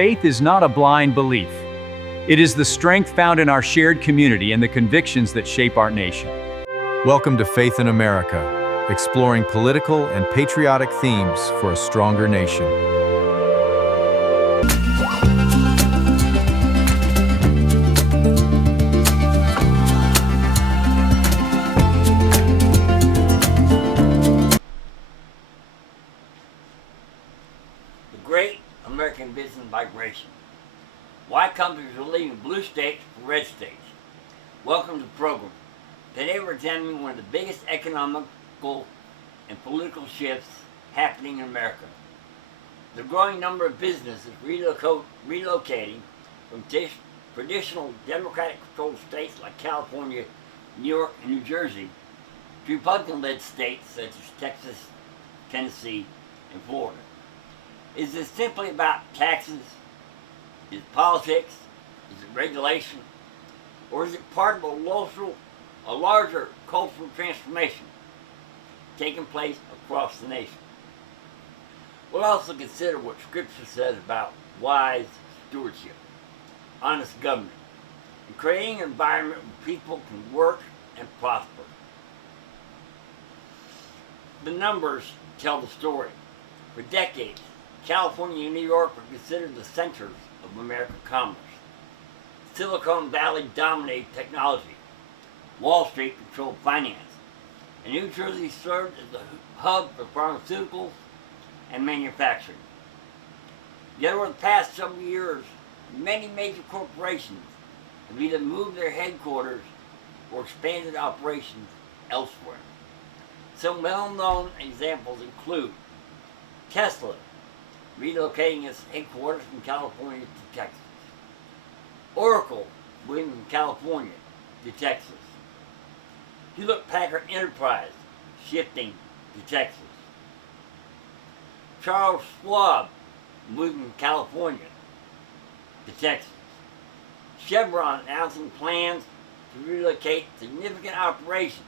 Faith is not a blind belief. It is the strength found in our shared community and the convictions that shape our nation. Welcome to Faith in America, exploring political and patriotic themes for a stronger nation. The Great American Business Migration. Why companies are leaving blue states for red states. Welcome to the program. Today we're examining one of the biggest economical and political shifts happening in America. The growing number of businesses relocating from traditional Democratic-controlled states like California, New York, and New Jersey to Republican-led states such as Texas, Tennessee, and Florida. Is this simply about taxes? Is it politics? Is it regulation? Or is it part of a larger cultural transformation taking place across the nation? We'll also consider what Scripture says about wise stewardship, honest government, and creating an environment where people can work and prosper. The numbers tell the story. For decades, California and New York were considered the centers of American commerce. Silicon Valley dominated technology. Wall Street controlled finance. And New Jersey served as the hub for pharmaceuticals and manufacturing. Yet over the past several years, many major corporations have either moved their headquarters or expanded operations elsewhere. Some well-known examples include Tesla, relocating its headquarters from California to Texas. Oracle, moving from California to Texas. Hewlett-Packard Enterprise, shifting to Texas. Charles Schwab, moving from California to Texas. Chevron announcing plans to relocate significant operations.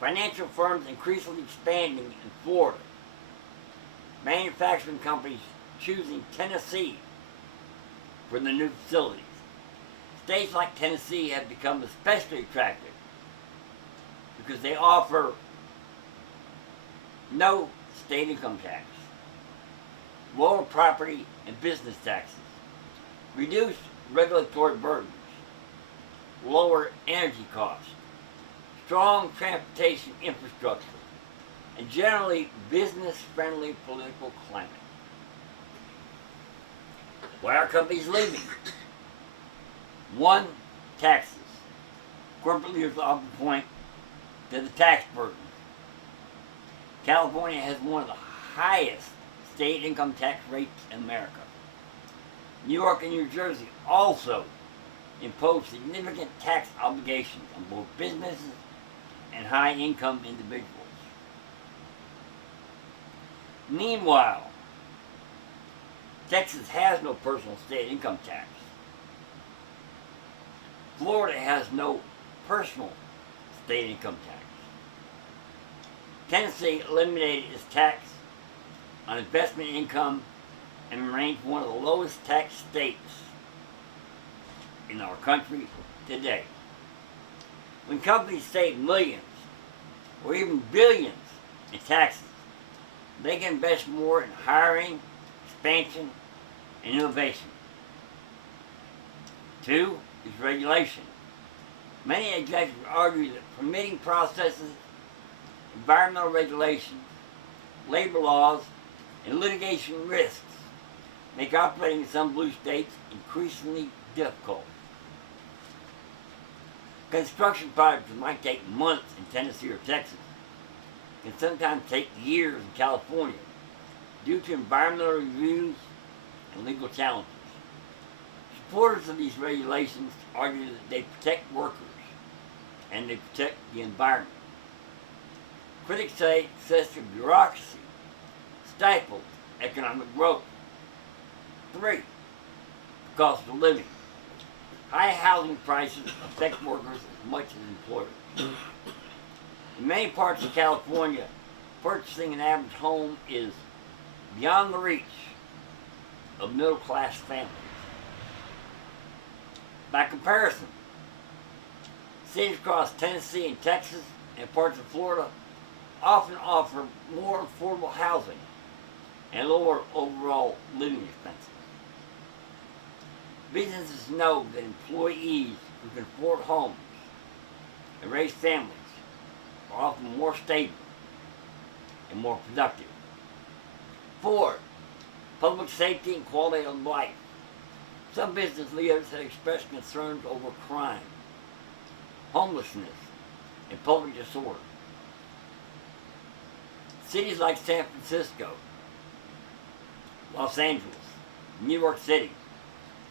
Financial firms increasingly expanding in Florida. Manufacturing companies choosing Tennessee for the new facilities. States like Tennessee have become especially attractive because they offer no state income tax, lower property and business taxes, reduced regulatory burdens, lower energy costs, strong transportation infrastructure, and generally business-friendly political climate. Why are companies leaving? 1, taxes. Corporate leaders often point to the tax burden. California has one of the highest state income tax rates in America. New York and New Jersey also impose significant tax obligations on both businesses and high-income individuals. Meanwhile, Texas has no personal state income tax. Florida has no personal state income tax. Tennessee eliminated its tax on investment income and remains one of the lowest tax states in our country today. When companies save millions or even billions in taxes, they can invest more in hiring, expansion, and innovation. 2 is regulation. Many executives argue that permitting processes, environmental regulations, labor laws, and litigation risks make operating in some blue states increasingly difficult. Construction projects might take months in Tennessee or Texas can sometimes take years in California due to environmental reviews and legal challenges. Supporters of these regulations argue that they protect workers and they protect the environment. Critics say excessive bureaucracy stifles economic growth. 3, the cost of living. High housing prices affect workers as much as employers. In many parts of California, purchasing an average home is beyond the reach of middle-class families. By comparison, cities across Tennessee and Texas and parts of Florida often offer more affordable housing and lower overall living expenses. Businesses know that employees who can afford homes and raise families are often more stable and more productive. 4. Public safety and quality of life. Some business leaders have expressed concerns over crime, homelessness, and public disorder. Cities like San Francisco, Los Angeles, New York City,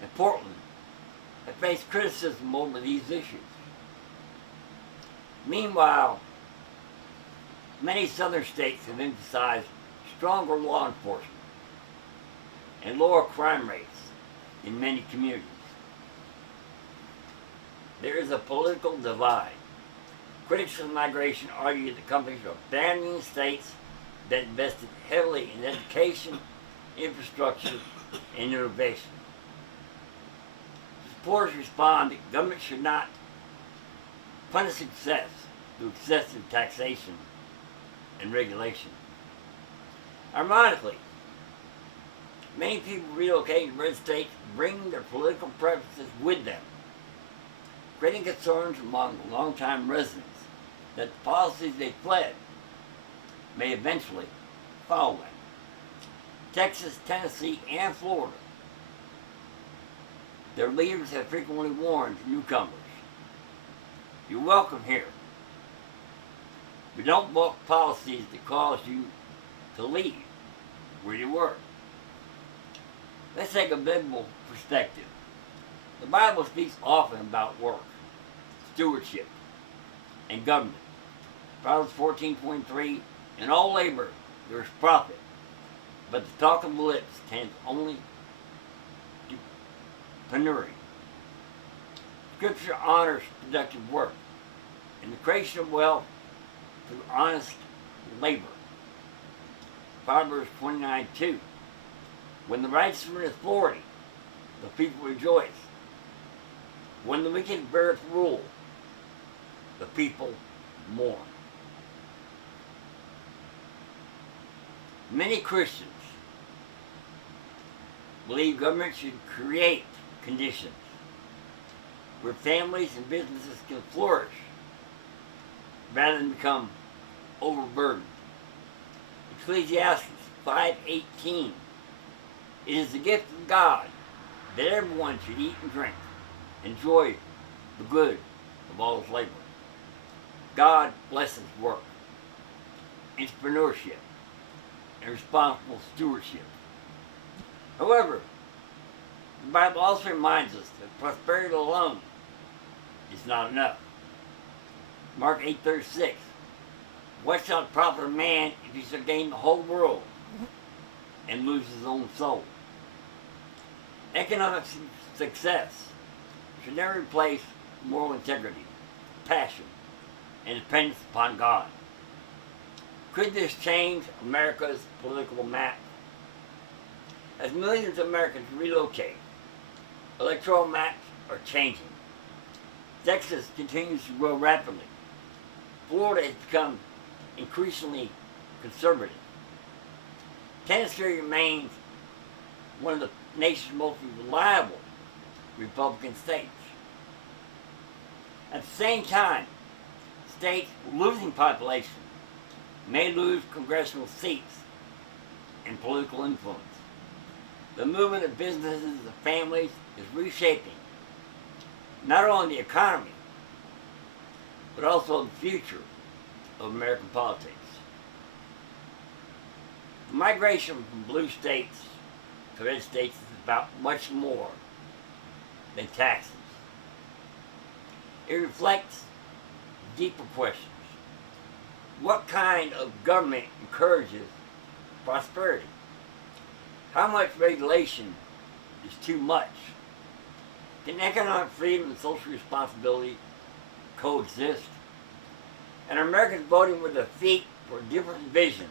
and Portland have faced criticism over these issues. Meanwhile, many southern states have emphasized stronger law enforcement and lower crime rates in many communities. There is a political divide. Critics of migration argue that companies are abandoning states that invested heavily in education, infrastructure, and innovation. Supporters respond that government should not punish success through excessive taxation and regulation. Ironically, many people relocating to red states bring their political preferences with them, creating concerns among longtime residents that the policies they fled may eventually follow them. Texas, Tennessee, and Florida, their leaders have frequently warned newcomers, "You're welcome here. We don't vote policies that cause you to leave where you were." Let's take a biblical perspective. The Bible speaks often about work, stewardship, and government. Proverbs 14:23, "In all labor there is profit, but the talk of the lips tends only to penury." Scripture honors productive work and the creation of wealth through honest labor. Proverbs 29:2, "When the righteous are in authority, the people rejoice. When the wicked beareth rule, the people mourn." Many Christians believe government should create conditions where families and businesses can flourish rather than become overburdened. Ecclesiastes 5:18, "It is the gift of God that everyone should eat and drink, enjoy the good of all his labor." God blesses work, entrepreneurship, and responsible stewardship. However, the Bible also reminds us that prosperity alone is not enough. Mark 8:36, "What shall it profit a man if he shall gain the whole world and lose his own soul?" Economic success should never replace moral integrity, passion, and dependence upon God. Could this change America's political map? As millions of Americans relocate, electoral maps are changing. Texas continues to grow rapidly. Florida has become increasingly conservative. Tennessee remains one of the nation's most reliable Republican states. At the same time, states losing population may lose congressional seats and political influence. The movement of businesses and families is reshaping not only the economy, but also the future of American politics. The migration from blue states to red states is about much more than taxes. It reflects deeper questions. What kind of government encourages prosperity? How much regulation is too much? Can economic freedom and social responsibility coexist? And are Americans voting with their feet for a different vision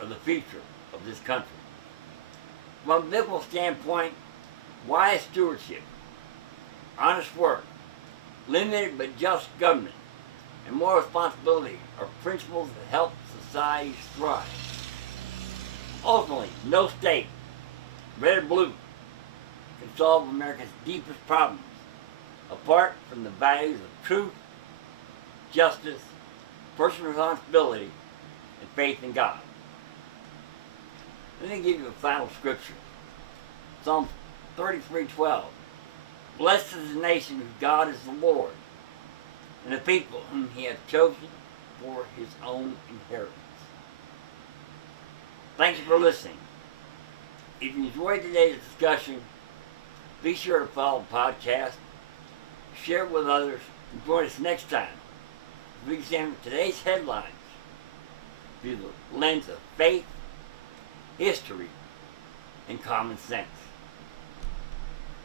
of the future of this country? From a biblical standpoint, wise stewardship, honest work, limited but just government, and moral responsibility are principles that help societies thrive. Ultimately, no state, red or blue, can solve America's deepest problems apart from the values of truth, justice, personal responsibility, and faith in God. Let me give you a final scripture. Psalm 33:12. Blessed is the nation whose God is the Lord, and the people whom he hath chosen for his own inheritance. Thank you for listening. If you enjoyed today's discussion, be sure to follow the podcast, share it with others, and join us next time as we examine today's headlines through the lens of faith, history, and common sense.